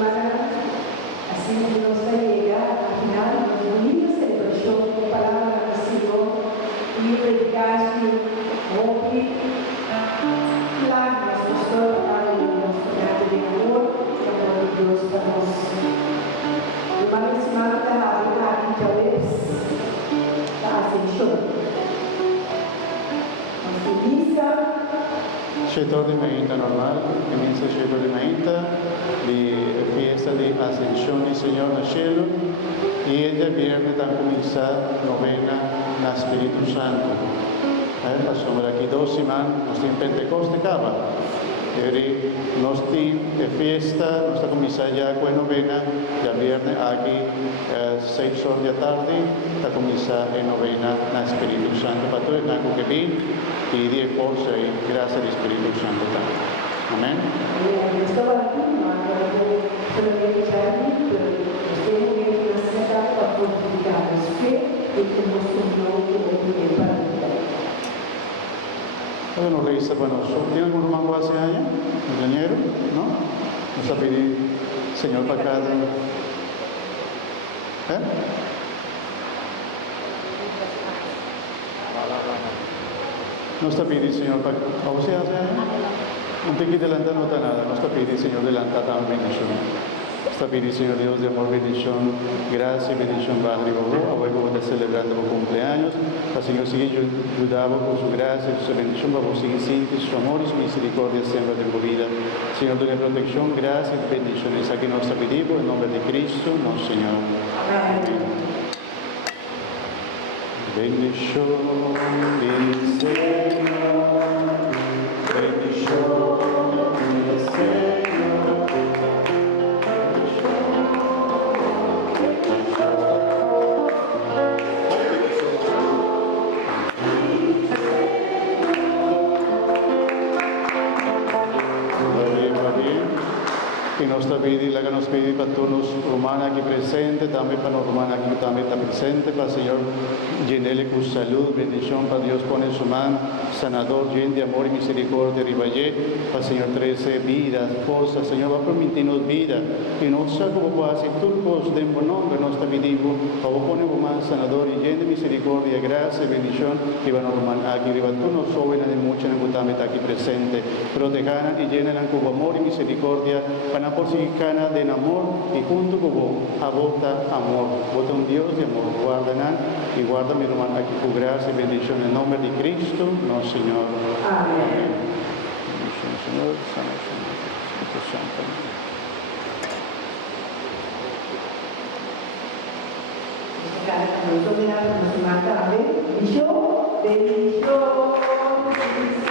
hermana, así nos llega al final de una bonita celebración con palabra del Señor y predicar hoy lágrimas de nuestro grande de amor de Dios para nosotros. Hermana Samantha, habla aquí ya ves la ascensión. Scelto di Mainta normal, comienza scelto di Mainta, di fiesta di Ascensión del Señor al cielo, y el día viernes dan comenzar novena al Espíritu Santo. Pasamos aquí 2 semanas, nos tiene Pentecoste acaba. E nos tiene fiesta, nos está comenzando ya con novena, ya viernes aquí 6 horas de tarde, está comenzando en novena al Espíritu Santo. Para todo el año que viene, y di forza e grazia del Spirito Santo. Amen. Estava aqui, mas solamente já vi, temos que necessitar para fortificar a fé e que nos unió para a vida. Bueno, revisa para nosotros. ¿Tiene algún hermano hace años? ¿Ingeniero? ¿No? Nos ha pedido, Señor, para cada... No está pidiendo, Señor, para usted hace años. No te quite delante, no está nada. No está pidiendo, Señor, delante también bendición. Está pidiendo, Señor Dios, de amor, bendición, gracia y bendición, Padre, hoy como está celebrando tu cumpleaños. El Señor sigue ayudando con su gracia y su bendición, para vos seguir sintiendo su amor y su misericordia siempre de tu vida. Señor, de protección, gracia y bendiciones. Aquí nos está pidiendo, en nombre de Cristo, nuestro Señor. Amén. Bendición del Señor, bendición del Señor, que nos está pidiendo, la que nos pide para todos los romanos aquí presentes, también para los romanos aquí también está presente, para el Señor llenarle con salud, bendición, para Dios pone su mano, sanador, lleno de amor y misericordia, ribayé, para el Señor 13 vidas, fuerza, Señor, va a permitirnos vida, y no sé cómo puede hacer turcos de buen nombre, nos está pidiendo, para poner su mano, sanador y lleno de misericordia, gracia, bendición, y van a romanos aquí, riba, tú nos sobran de mucho en el también está aquí presente, protejan y llenen con amor y misericordia, para por si cana de amor y junto con vos abota amor. Vota un Dios de amor. Guardan y guarda mi hermano aquí con gracia y bendición en nombre de Cristo, nuestro Señor. Amén. Bendición, Señor. Santo. Bendición.